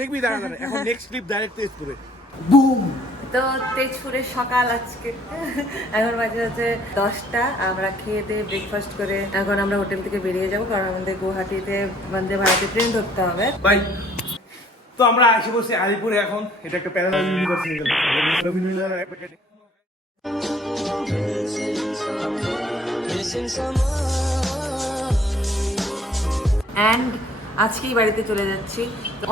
দেখবি দাঁড়া দাঁড়া, এখন নেক্সট ক্লিপ ডাইরেক্ট তেজপুরে। বুম। তো তেজপুরের সকাল আজকে, এখন বাজে হচ্ছে 10টা। আমরা খেয়ে দিয়ে ব্রেকফাস্ট করে এখন আমরা হোটেল থেকে বেরিয়ে যাবো, কারণ আমাদের গুয়াহাটিতে বন্দে ভারতে ট্রেন ধরতে হবে। বাই। তো আমরা এসে বসে আলিপুরে। এখন এটা একটা প্যারালাল ইউনিভার্সিটি। অ্যান্ড আজকেই বাড়িতে চলে যাচ্ছি।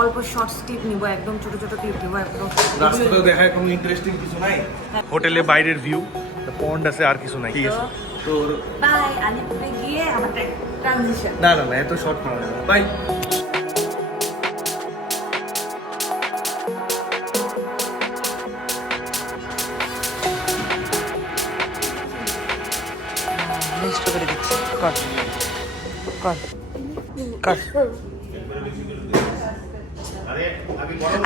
অল্প শর্ট স্টিপ নিব, একদম ছোট ছোট ক্লিপ নিব একদম। রাস্তাটা দেখায় কোনো ইন্টারেস্টিং কিছু নাই, হোটেলে বাইরের ভিউ, পন্ড আছে, আর কিছু নাই। ঠিক আছে, তো বাই। আলিপুরে গিয়ে আমাদের ট্রানজিশন। না না না, এত শর্ট করা যাবে না। বাই। নেক্সট করে দিচ্ছি। কর কর কর।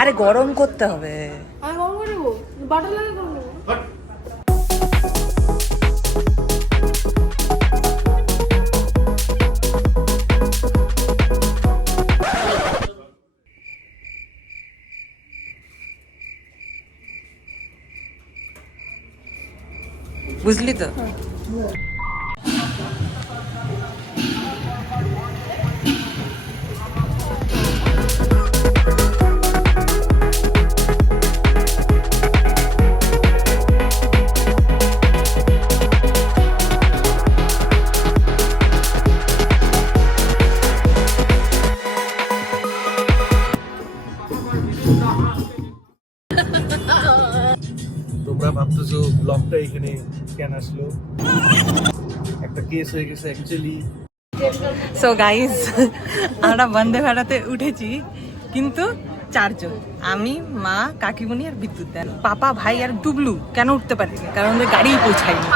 আরে গরম করতে হবে। আমি গরম করে দেবো, বাটার লাগে গরম করবো। বুঝলি তো? তোমরা ভাবতেছো ব্লগটা এখানে কেন আসলো, একটা কেস হয়ে গেছে অ্যাকচুয়ালি। সো গাইজ, আমরা বন্দে ভারতে উঠেছি, কিন্তু 4 জন, আমি, মা, কাকিমণি আর বিদ্যুৎ দেন। পাপা, ভাই আর ডুবলু কেন উঠতে পারিনি? কারণ ওদের গাড়িই পৌঁছায়নি।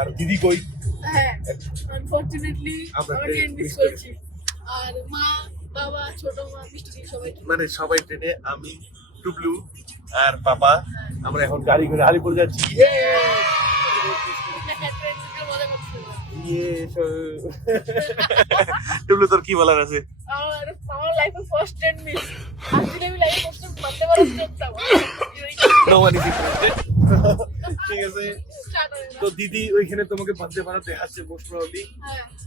আর দিদি কই? হ্যাঁ, আনফরচুনেটলি আমরা আমরা ট্রেন ট্রেন মিস করছি। আর মা, বাবা, ছোট মা, মিষ্টি দিদি সবাই মানে সবাই ট্রেনে, আমি, টুবলু আর পাপা। আমরা এখন গাড়ি করে আলিপুর যাচ্ছি। ট্রেন থেকে মজা করছিল। টুবলু, তোর কি বলার আছে? আমার লাইফে ফার্স্ট ট্রেন মিস। আসলে আমি লাইফে ফার্স্ট টাইম বন্দে ভারত দেখতাম। No one is interested. ঠিক আছে, তো দিদি ওইখানে তোমাকে বন্দে ভারত দেখাচ্ছে মোস্ট প্রবাবলি।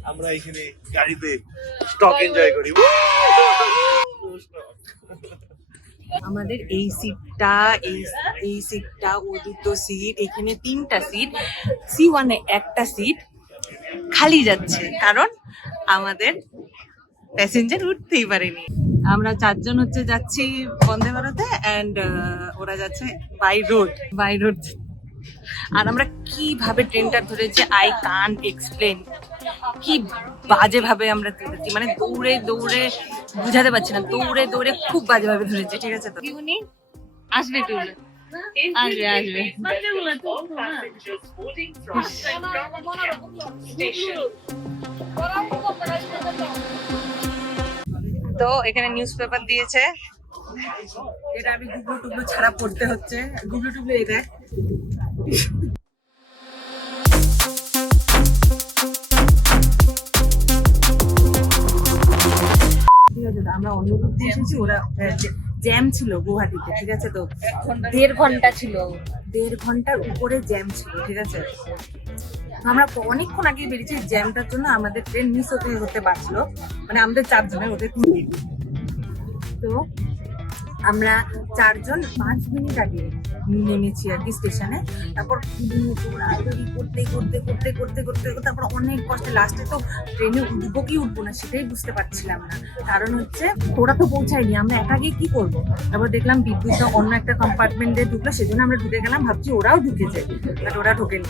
আমরা এখানে গাড়িতে স্টক এনজয় করি। আমাদের এই সিটটা, এই সিটটা, ও দুটো সিট, এখানে 3টা সিট, C1-এ একটা সিট খালি যাচ্ছে, কারণ আমাদের প্যাসেঞ্জার উঠতেই পারেনি। আমরা 4 জন হচ্ছে যাচ্ছি বন্দে ভারতে, অ্যান্ড ওরা যাচ্ছে বাই রোড। আর আমরা কিভাবে ট্রেনটা ধরেছি আই কান্ট এক্সপ্লেন। কি বাজে ভাবে আমরা ধরেছি, মানে দৌড়ে দৌড়ে বুঝাতে পারছি না, দৌড়ে দৌড়ে খুব বাজে ভাবে ধরেছি। ঠিক আছে, তো আসবে একটু, আসবে। তো এখানে নিউজ পেপার দিয়েছে, এটা আমি গুগল টুগলো ছাড়া পড়তে হচ্ছে। গুগল টুগলো এই দেখ। ঠিক আছে, আমরা অন্য রুট দিয়ে এসেছি, ওরা জ্যাম ছিল গুয়াহাটিতে। ঠিক আছে, তো 1.5 ঘন্টা ছিল, 1.5 ঘন্টার উপরে জ্যাম ছিল। ঠিক আছে, আমরা অনেকক্ষণ আগে বেরিয়েছি, জ্যামটার জন্য আমাদের ট্রেন মিস হতে পারছিল, মানে আমাদের 4 জনের, ওদের 3 দিন। তো আমরা 4 জন 5 মিনিট আগে নেমেছি আর কি স্টেশনে। তারপর করতে তারপর অনেক কষ্টে লাস্টে তো ট্রেনে উঠবো কি উঠবো না সেটাই বুঝতে পারছিলাম না। কারণ হচ্ছে ওরা তো পৌঁছায়নি, আমরা একা গিয়ে কি করবো। তারপর দেখলাম বিদ্যুৎটা অন্য একটা কম্পার্টমেন্টে ঢুকলো, সেজন্য আমরা ঢুকে গেলাম, ভাবছি ওরাও ঢুকেছে, বাট ওরা ঢোকেনি।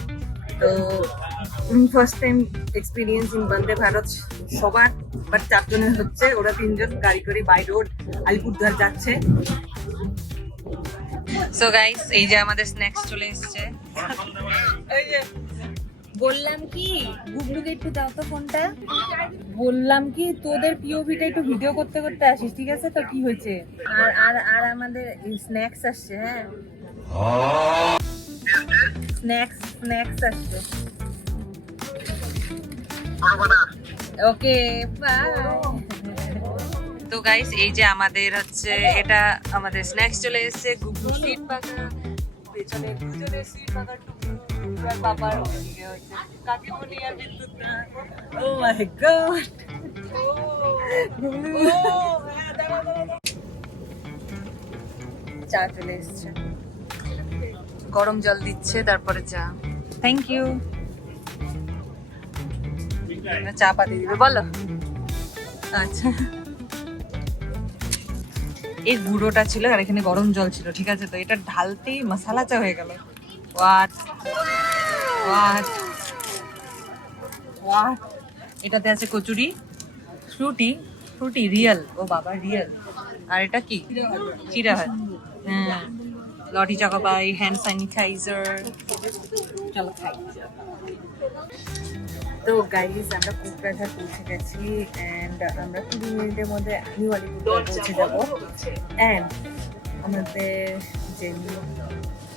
তো first time experience in Vande Bharat সবার, বাট 4 জনের হচ্ছে, ওরা 3 জন গাড়ি করে বাই রোড আলিপুরদুয়ার যাচ্ছে। সো গাইস, এই যে আমাদের স্ন্যাক্স চলে এসেছে। এই যে বললাম কি গুগলুকে একটু দাও তো ফোনটা, বললাম কি তোদের পিওভিটা একটু ভিডিও করতে করতে আসিস। ঠিক আছে, তো কি হয়েছে। আর আর আর আমাদের স্ন্যাক্স আসছে। হ্যাঁ, স্ন্যাক্স আসছে। Okay bye. তো গাইস এই যে আমাদের হচ্ছে এটা আমাদের স্ন্যাক্স চলে এসেছে। গুগু সিট পাকা, পেছনে দুজনের সিট পাকা, টুকু আর বাবার ওদিকে হচ্ছে কাকিমণি আর বিদ্যুৎ। ও মাই গড, চা চলে এসছে, গরম জল দিচ্ছে, তারপরে চা। Thank you. চা পাতি দিবে বলো? আচ্ছা, এই গুঁড়োটা ছিল আর এখানে গরম জল ছিল, ঠিক আছে? তো এটা ঢালতেই মশালা চা হয়ে গেল। What what what. এটাতে আছে কচুরি, ফ্রুটি রিয়েল, ও বাবা রিয়েল। আর এটা কি? চিরা ভাত। হ্যাঁ, লটি চাকাপাই, হ্যান্ড স্যানিটাইজার। চলো খাই। তো গাইজ আমরা কোকরাঝার পৌঁছে গেছি অ্যান্ড আমরা 20 মিনিটের মধ্যে নিউ আলিপুরদুয়ার পৌঁছে যাবো। অ্যান্ড আমাদের যে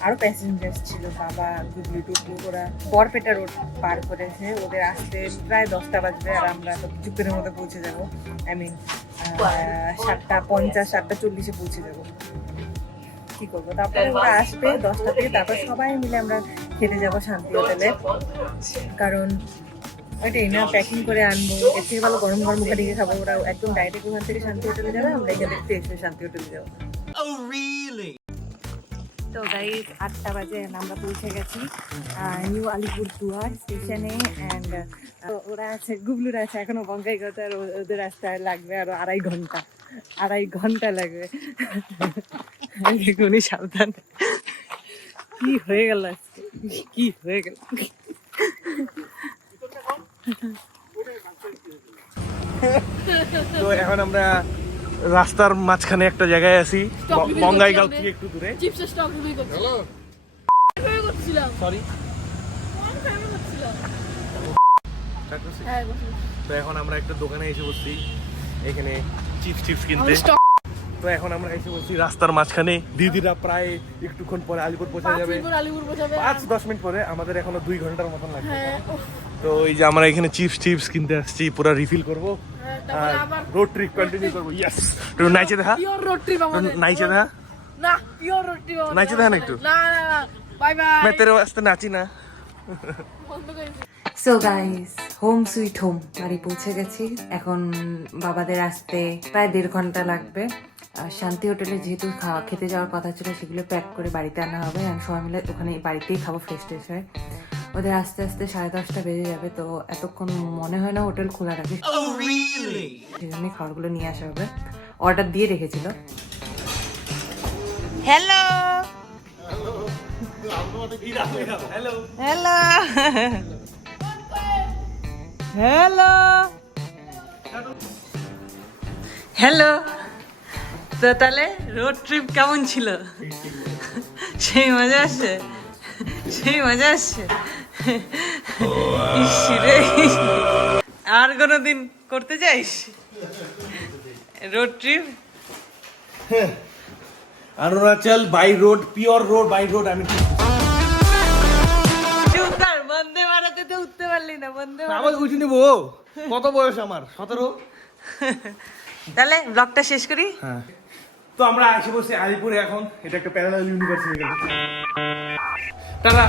আরও প্যাসেঞ্জার্স ছিল, বাবা, গুগলি টুকু, ওরা বরপেটা রোড পার করেছে। ওদের আসতে প্রায় 10টা বাজবে আর আমরা তো কিছুক্ষণের মধ্যে পৌঁছে যাবো। আই মিন 7:50 7:40 পৌঁছে যাবো। কি করবো, তারপরে ওরা আসবে 10টা থেকে, তারপর সবাই মিলে আমরা খেতে যাবো শান্তি হোটেলে। কারণ ওইটাই না, প্যাকিং করে আনবো, এর থেকে ভালো গরম গরম মুখে ঢেকে খাবো। ওরা একদম ডাইরেক্ট ওখান থেকে শান্তি হোটেলে যাবে, আমরা এখান থেকে এসে শান্তি হোটেলে যাবো। তো গাইস 8টা বাজে আমরা পৌঁছে গেছি নিউ আলিপুরদুয়ার স্টেশনে। অ্যান্ড ওরা আছে, গুগলুরা আছে এখনো বঙ্গাইগাঁওতে, আর ওদের রাস্তায় লাগবে আরো 2.5 ঘন্টা লাগবে। এখনই সাবধান। কি হয়ে গেল আজকে, কি হয়ে গেল। তো এখন আমরা রাস্তার মাঝখানে একটা জায়গায় আছি, বঙ্গাইগাঁও থেকে একটু দূরে। চিপসের স্টক রিভিউ করছিলাম। সরি। হ্যাঁ, তো এখন আমরা একটা দোকানে এসে বসছি, এখানে চিপস কিনতে। তো এখন আমরা এসে বসছি রাস্তার মাঝখানে। দিদিরা প্রায় একটুক্ষণ পরে আলিপুর পৌঁছে যাবে, 5-10 মিনিট পরে। আমাদের এখনো 2 ঘন্টার মতন লাগবে। তো এই যে আমরা এখানে চিপস কিনতে আসছি, পুরো রিফিল করবো আর রোড ট্রিপ কন্টিনিউ করবো। ইয়েস, একটু নাইচে দেখা, পিওর রোড ট্রিপ আমাদের। নাইচে দেখা, না পিওর রোড ট্রিপ আমাদের। নাইচে দেখা না একটু। না বাই বাই। मैं तेरे वास्ते नाची ना। বন্ধ করে দিছি। So guys, home sweet home বাড়ি পৌঁছে গেছি। এখন বাবাদের আসতে প্রায় 1.5 ঘন্টা লাগবে। আর শান্তি হোটেলে যেহেতু খেতে যাওয়ার কথা ছিল, সেগুলো প্যাক করে বাড়িতে আনা হবে। আর সবাই মিলে ওখানে বাড়িতেই খাবো ফ্রেশ হয়ে। ওদের আস্তে আস্তে 10:30 বেজে যাবে। তো এতক্ষণ মনে হয় না হোটেল খোলা রাখে, সেই জন্যই খাবারগুলো নিয়ে আসা হবে। অর্ডার দিয়ে রেখেছিল। Hello hello hello hello. তো তাহলে রোড ট্রিপ কেমন ছিল? সেই মজা আসছে, সেই মজা আসছে। ইসরে, আর কোনোদিন করতে চাইস road trip? Arunachal by road, pure road by road. আমি বন্দে ভারতে তো উঠতে পারলি না। বন্দে আবার উঠে নিবো। কত বয়স আমার? 17। তাহলে ব্লগটা শেষ করি। হ্যাঁ, তো আমরা এসে বসে আলিপুরে। এখন এটা একটা প্যারালাল ইউনিভার্স হয়ে গেল। টাটা।